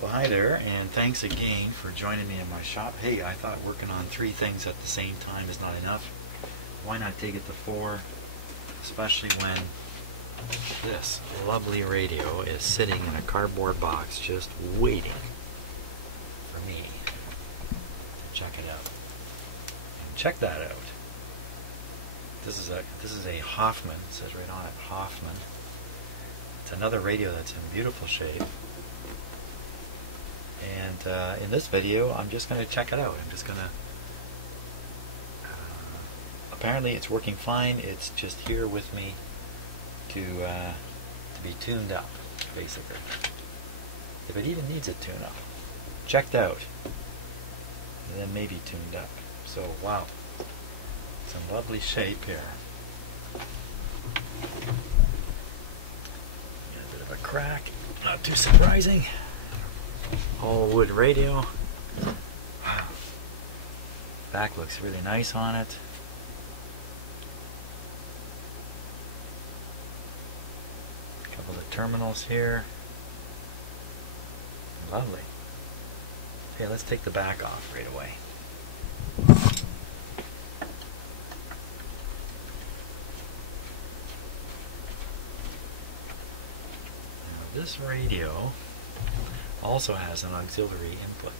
Well, hi there, and thanks again for joining me in my shop. Hey, I thought working on 3 things at the same time is not enough. Why not take it to 4, especially when this lovely radio is sitting in a cardboard box just waiting for me to check it out. And check that out. This is a Hoffman, it says right on it, Hoffman. It's another radio that's in beautiful shape. And in this video, I'm just going to check it out. I'm just going to... apparently it's working fine. It's just here with me to be tuned up, basically. If it even needs a tune-up. Checked out. And then maybe tuned up. So, wow. It's in lovely shape here. Got a bit of a crack. Not too surprising. All wood radio. Back looks really nice on it. A couple of terminals here. Lovely. Okay, let's take the back off right away. Now, this radio also has an auxiliary input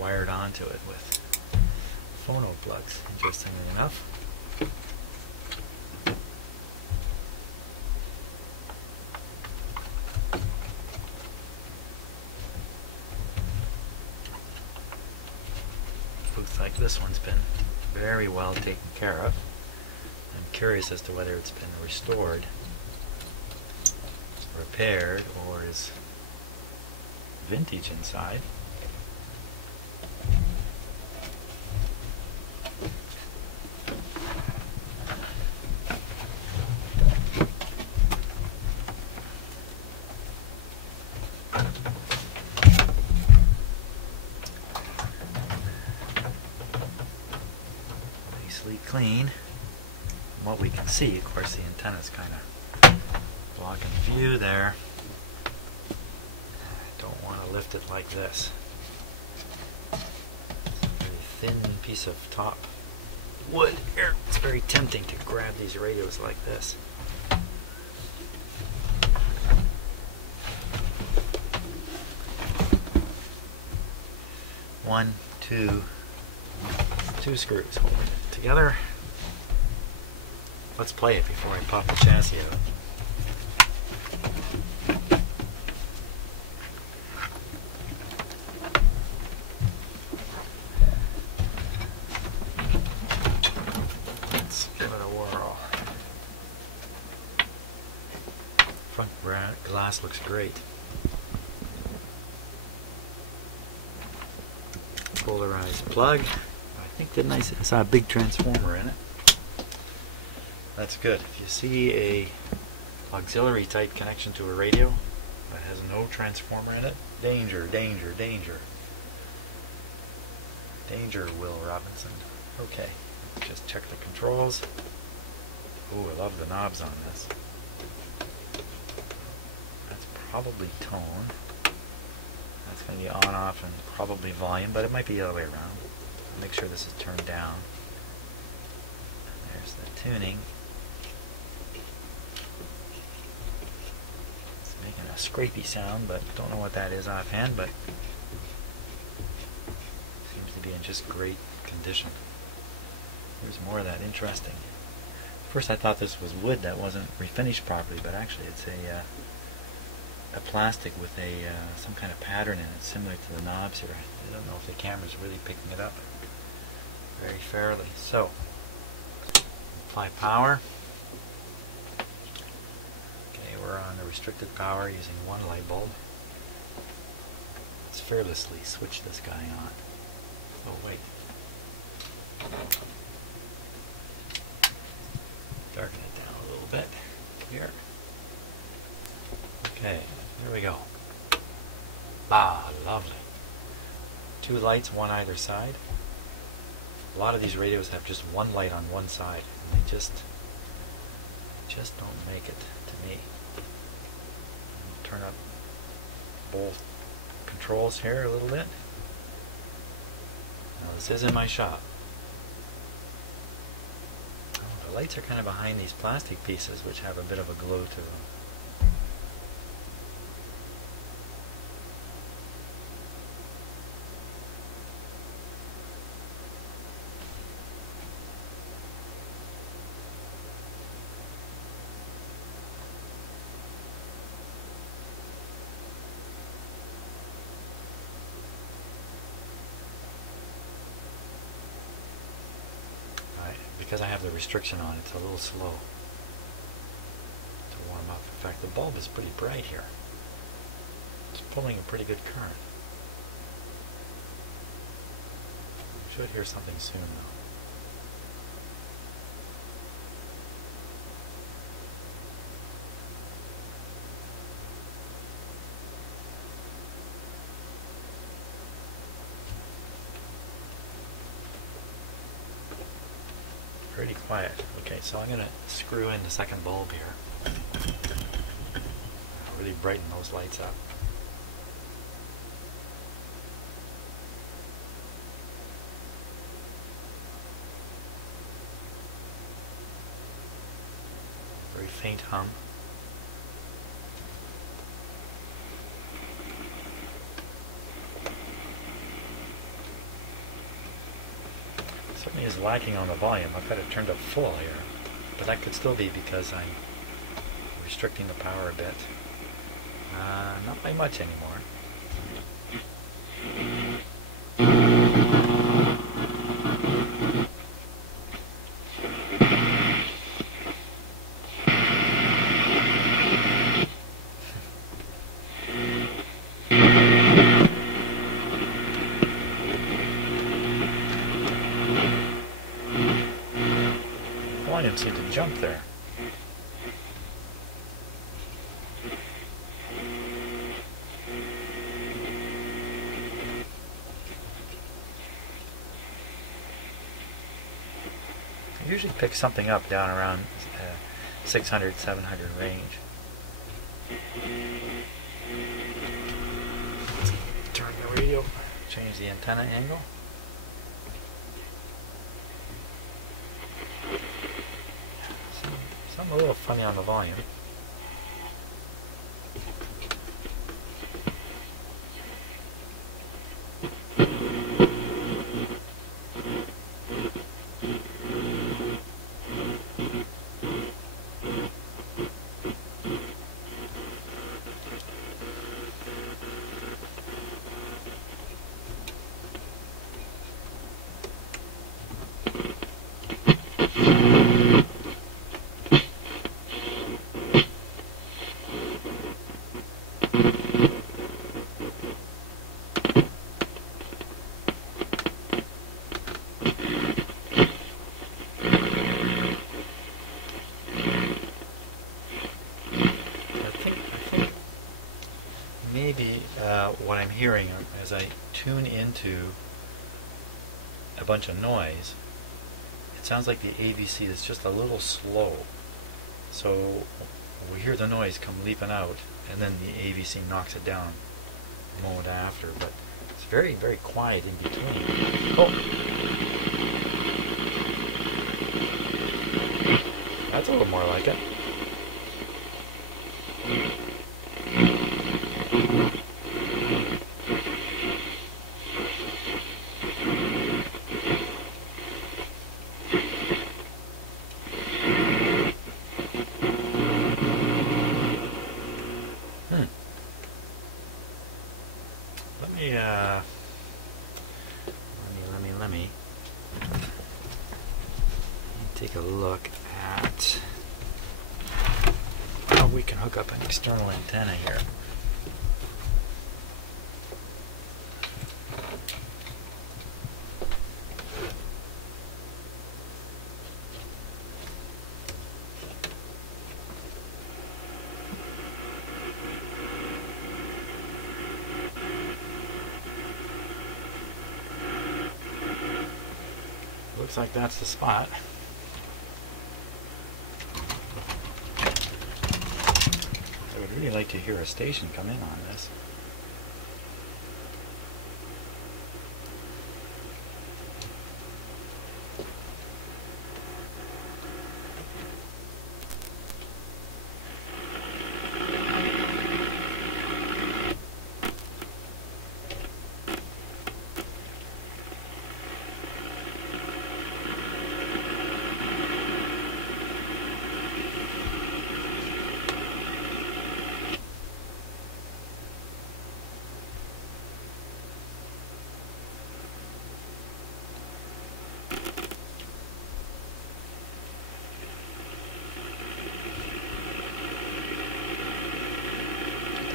wired onto it with phono plugs, interestingly enough. Looks like this one's been very well taken care of. I'm curious as to whether it's been restored, repaired, or is vintage inside. Nicely clean. From what we can see, of course, the antenna's kind of blocking view there. Lift it like this. It's a very thin piece of top wood here. It's very tempting to grab these radios like this. One, two screws holding it together. Let's play it before I pop the chassis out. Front glass looks great. Polarized plug. I think didn't I saw a big transformer in it. That's good. If you see a auxiliary type connection to a radio that has no transformer in it, danger, danger, danger. Danger, Will Robinson. Okay, just check the controls. Oh, I love the knobs on this. Probably tone. That's going to be on, off, and probably volume, but it might be the other way around. Make sure this is turned down. There's the tuning. It's making a scrapey sound, but don't know what that is offhand, but seems to be in just great condition. Here's more of that. Interesting. First I thought this was wood that wasn't refinished properly, but actually it's a plastic with some kind of pattern in it, similar to the knobs here. I don't know if the camera's really picking it up very fairly. So, apply power. Okay, we're on the restricted power using one light bulb. Let's fearlessly switch this guy on. Oh wait. Darken it down a little bit here. Okay, there we go. Ah, lovely. 2 lights, one either side. A lot of these radios have just one light on one side, and they just don't make it to me. Turn up both controls here a little bit. Now this is in my shop. Oh, the lights are kind of behind these plastic pieces, which have a bit of a glow to them. Because I have the restriction on, it's a little slow to warm up. In fact, the bulb is pretty bright here. It's pulling a pretty good current. We should hear something soon though. Pretty quiet. Okay, so I'm going to screw in the second bulb here. Really brighten those lights up. Very faint hum. Certainly is lacking on the volume. I've got it turned up full here, but that could still be because I'm restricting the power a bit. Not by much anymore. I didn't seem to jump there. I usually pick something up down around 600, 700 range. Let's turn the radio, change the antenna angle. Something a little funny on the volume. Maybe what I'm hearing as I tune into a bunch of noise, it sounds like the AVC is just a little slow. So we hear the noise come leaping out, and then the AVC knocks it down a moment after. But it's very, very quiet in between. Oh! That's a little more like it. Let me take a look at how we can hook up an external antenna here. Looks like that's the spot. I would really like to hear a station come in on this.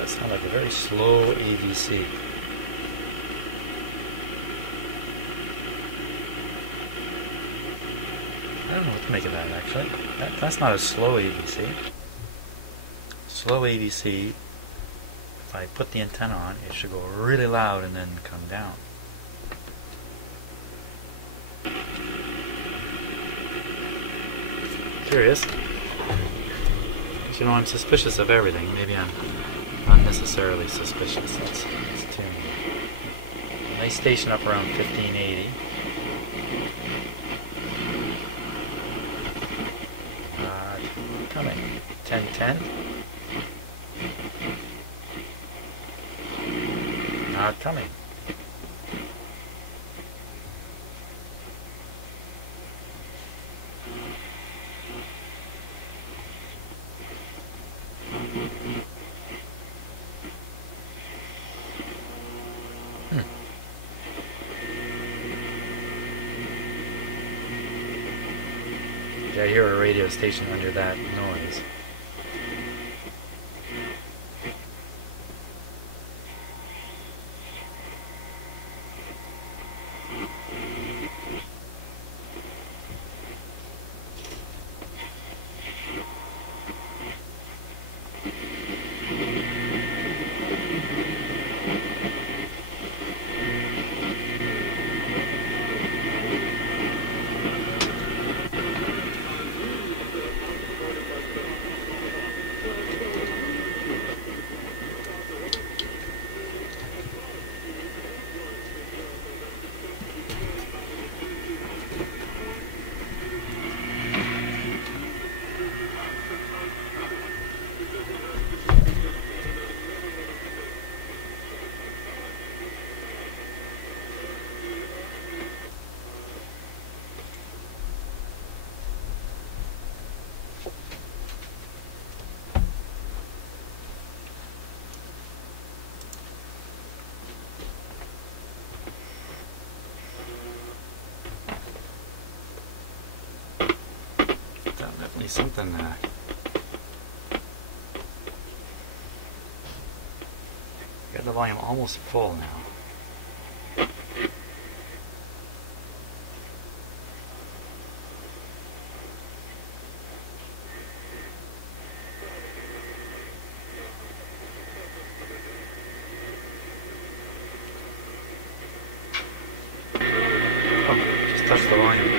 That sounds like a very slow AVC. I don't know what to make of that, actually. That's not a slow AVC. Slow AVC, if I put the antenna on, it should go really loud and then come down. Curious. You know, I'm suspicious of everything. Maybe I'm unnecessarily suspicious. Let's tune in. Nice station up around 1580. Coming. 1010. Not coming. I hear a radio station under that noise. Definitely something got the volume almost full now. Oh, just touched the volume.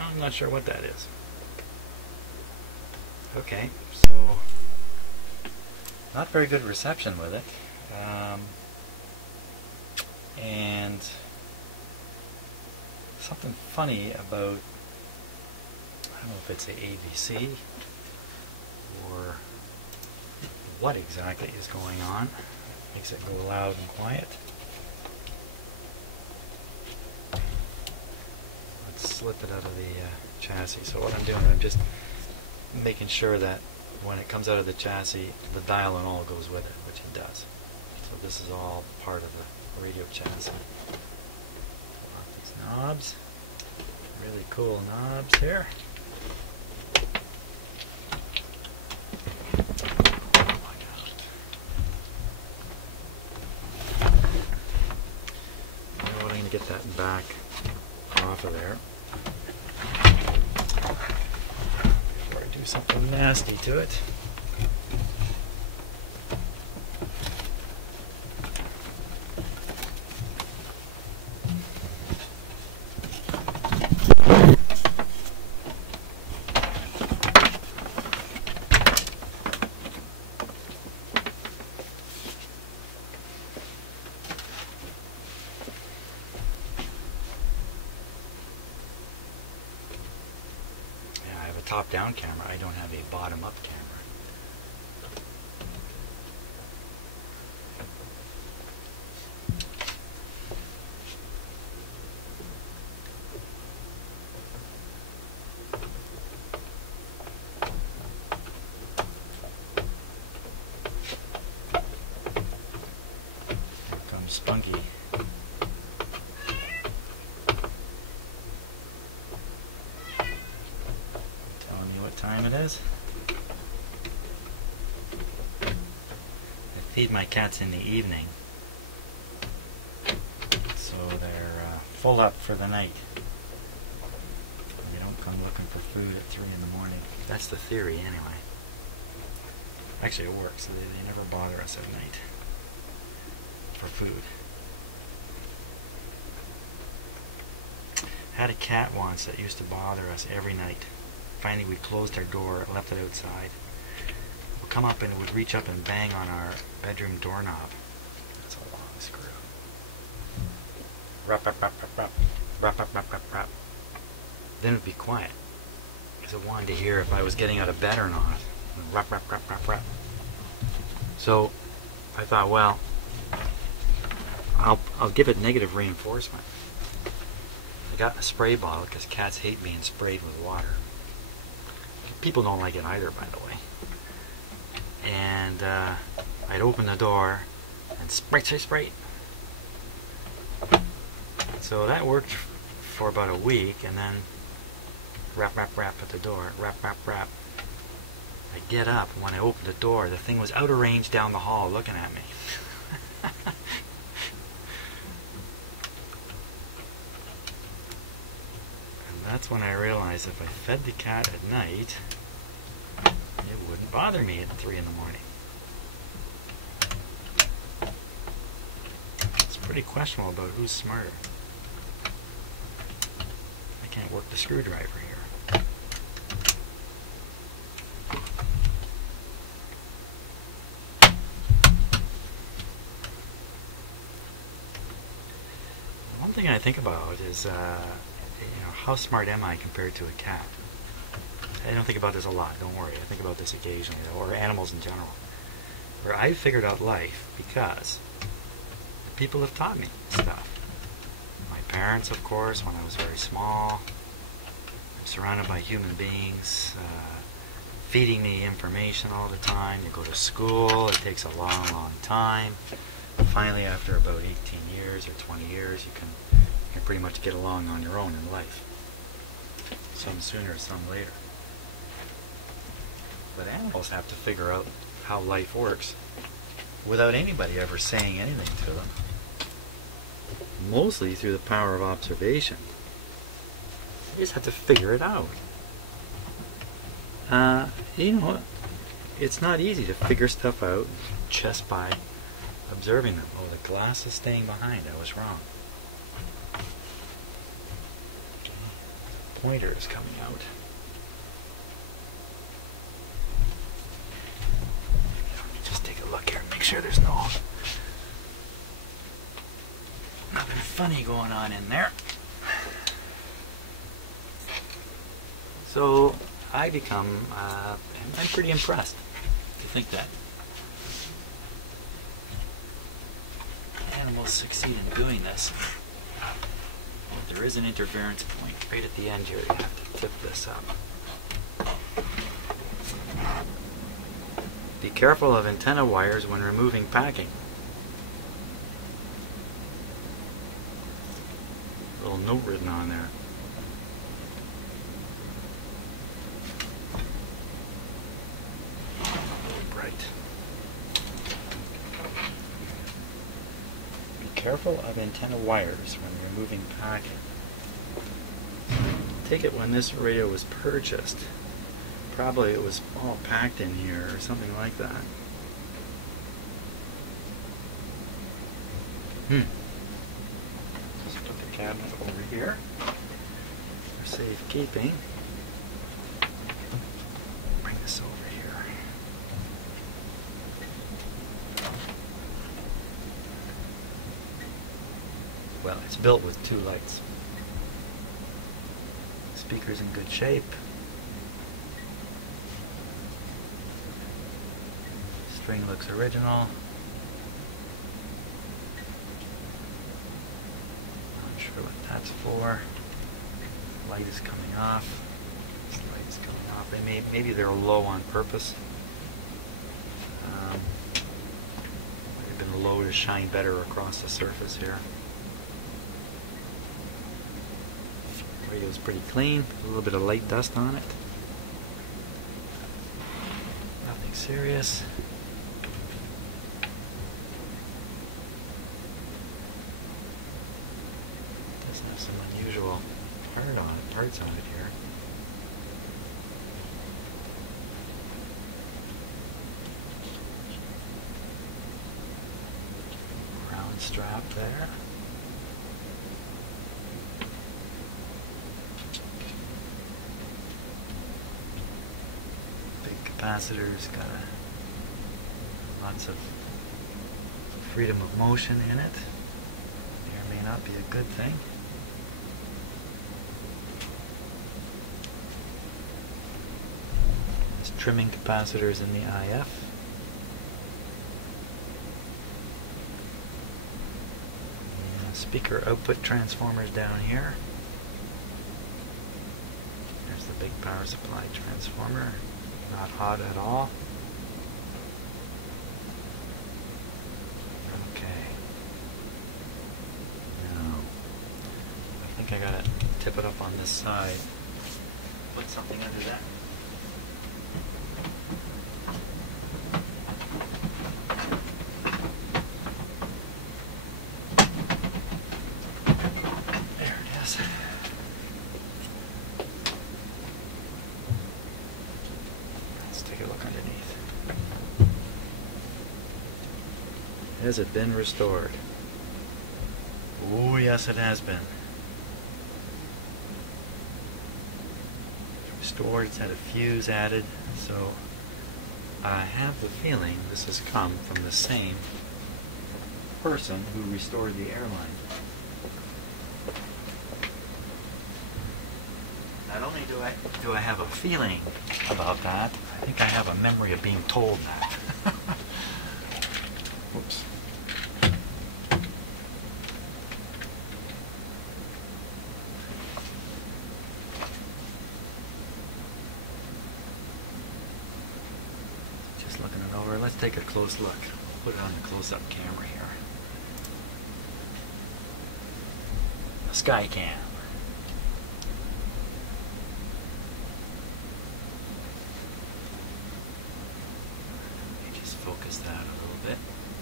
I'm not sure what that is. Okay, so not very good reception with it, and something funny about, I don't know if it's a AVC or what exactly is going on. Makes it go loud and quiet. Slip it out of the chassis. So what I'm doing, I'm just making sure that when it comes out of the chassis, the dial and all goes with it, which it does. So this is all part of the radio chassis. Pull out these knobs. Really cool knobs here. Oh my God. I'm going to get that back off of there. Before I do something nasty to it. Top-down camera. I don't have a bottom-up camera. Here comes Spunky. time it is. I feed my cats in the evening, so they're full up for the night. They don't come looking for food at 3 in the morning. That's the theory, anyway. Actually, it works. They never bother us at night for food. Had a cat once that used to bother us every night. Finally, we closed our door, left it outside. It would come up and it would reach up and bang on our bedroom doorknob. That's a long screw. Rap, rap, rap, rap, rap, rap, rap, rap, rap, rap. Then it would be quiet, because it wanted to hear if I was getting out of bed or not. Rap, rap, rap, rap, rap. So I thought, well, I'll give it negative reinforcement. I got a spray bottle because cats hate being sprayed with water. People don't like it either, by the way. And I'd open the door and spray, spray, spray. So that worked for about a week, and then rap, rap, rap at the door, rap, rap, rap. I get up, and when I opened the door, the thing was out of range down the hall looking at me. And that's when I realized if I fed the cat at night, it wouldn't bother me at 3 in the morning. It's pretty questionable about who's smarter. I can't work the screwdriver here. One thing I think about is, how smart am I compared to a cat? I don't think about this a lot, don't worry. I think about this occasionally, though, or animals in general. Where I figured out life because people have taught me stuff. My parents, of course, when I was very small. I'm surrounded by human beings, feeding me information all the time. You go to school, it takes a long, long time. Finally, after about 18 years or 20 years, you can pretty much get along on your own in life. Some sooner, some later. But animals have to figure out how life works without anybody ever saying anything to them. Mostly through the power of observation. You just have to figure it out. It's not easy to figure stuff out just by observing them. Oh, the glass is staying behind. I was wrong. Pointer is coming out. Let me just take a look here and make sure there's nothing funny going on in there. So I'm pretty impressed to think that animals succeed in doing this. There is an interference point right at the end here. You have to tip this up. Be careful of antenna wires when removing packing. A little note written on there. Bright. Be careful of antenna wires when removing packing. Take it when this radio was purchased. Probably it was all packed in here or something like that. Just put the cabinet over here for safekeeping. Bring this over here. Well, it's built with 2 lights. Speaker's in good shape. String looks original. Not sure what that's for. Light is coming off. This light is coming off. Maybe they're low on purpose. Might have been low to shine better across the surface here. Radio's pretty clean, a little bit of light dust on it. serious? Does have some unusual parts on it here. Round strap there. Capacitor's got lots of freedom of motion in it. May or may not be a good thing. There's trimming capacitors in the IF. And speaker output transformers down here. There's the big power supply transformer. Not hot at all. Okay. Now, I think I gotta tip it up on this side. Put something under that. There it is. Take a look underneath. Has it been restored? Oh, yes, it has been. Restored, it's had a fuse added, so I have the feeling this has come from the same person who restored the airline. Not only do I have a feeling about that, I think I have a memory of being told that. Whoops. Just looking it over. Let's take a close look. Put it on the close-up camera here. A sky cam. Focus that a little bit.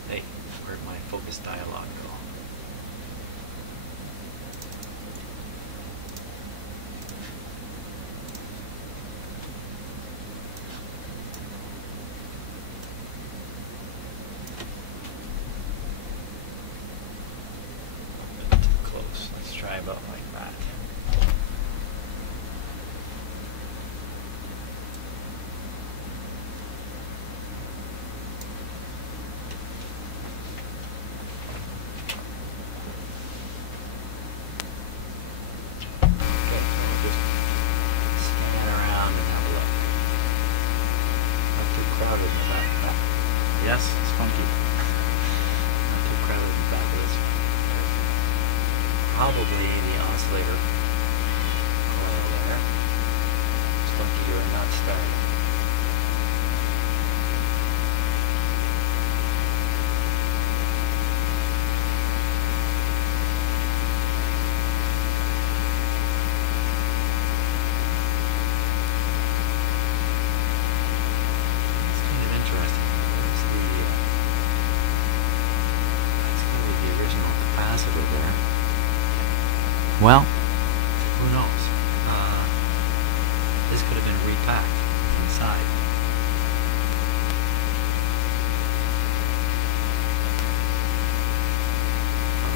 Hey, where'd my focus dialog go? A bit too close. Let's try about like that. Yes, it's funky. Not too crowded in the back of this. Probably the oscillator coil there. It's funky or not starting. There. Well, who knows? This could have been repacked inside. On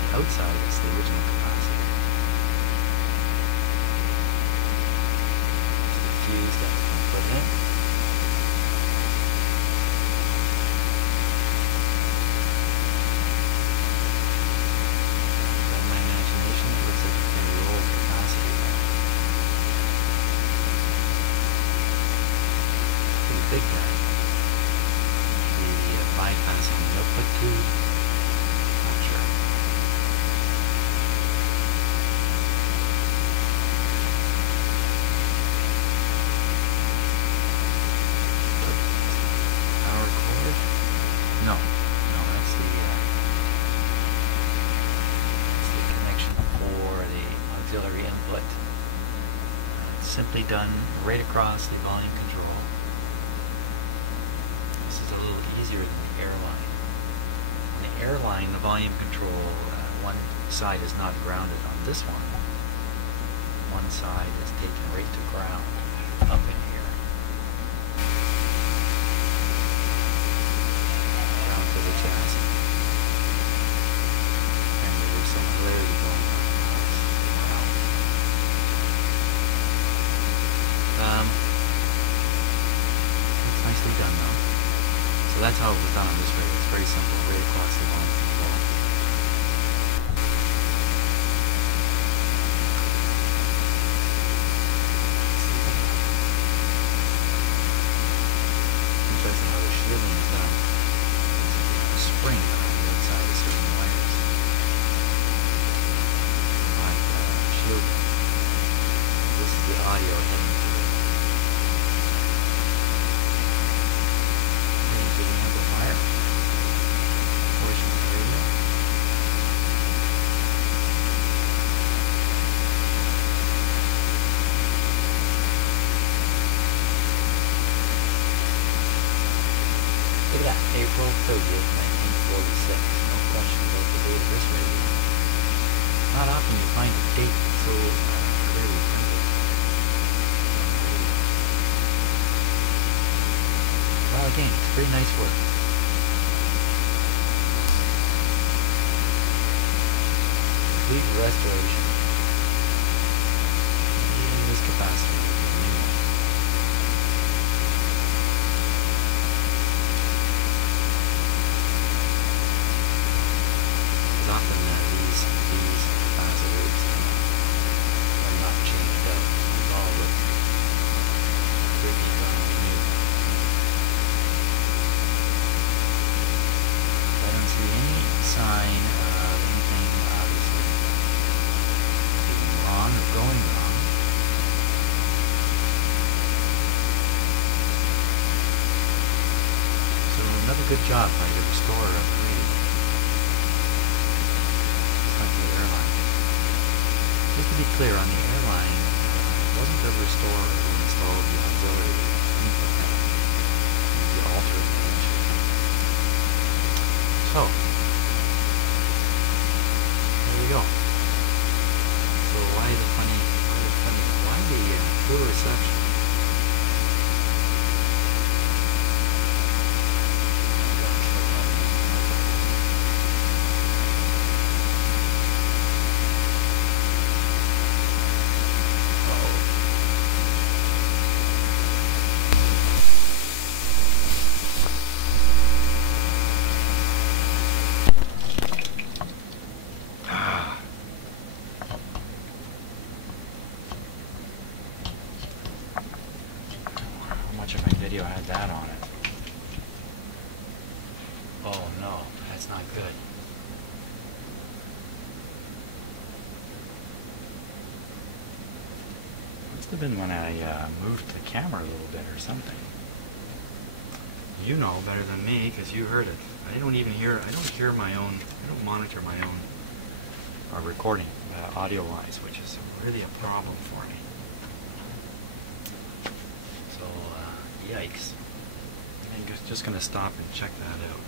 the outside, it's the original capacitor. It's the fuse that's been put in. Big guy. The bypass on the output tube. Not sure. Power cord? No, that's the connection for the auxiliary input. It's simply done right across the volume control. little easier than the airline. On the airline, the volume control, one side is not grounded. On this one side is taken right to ground up in here. Ground to the chassis. And there's some hilarity going on. It's nicely done though. So that's how it was done on this rig. It's very simple, very classic volume control. Interesting how the shielding is done. There's a spring on the outside of certain wires. Provide shielding. This is the audio heading to the amplifier portion of the radio. Look at that, April 30th, 1946. No question about the date of this radio. Not often you find a date so clearly printed. Well, again, it's pretty nice work. Complete restoration. Even this capacitor is a new one. It's often these capacitors are not changed out. It's all look pretty new. I don't see any sign of anything obviously being wrong or going wrong. So another good job by the restorer of the radio. Like the airline. Just to be clear, on the airline, it wasn't the restorer who installed the auxiliary input pedal. It was the alternate engine. So, there you go. So why the poor reception? Video had that on it. Oh no, that's not good. Must have been when I moved the camera a little bit or something. You know better than me because you heard it. I don't hear my own, I don't monitor my own recording audio-wise, which is really a problem for me. Yikes. I'm just going to stop and check that out.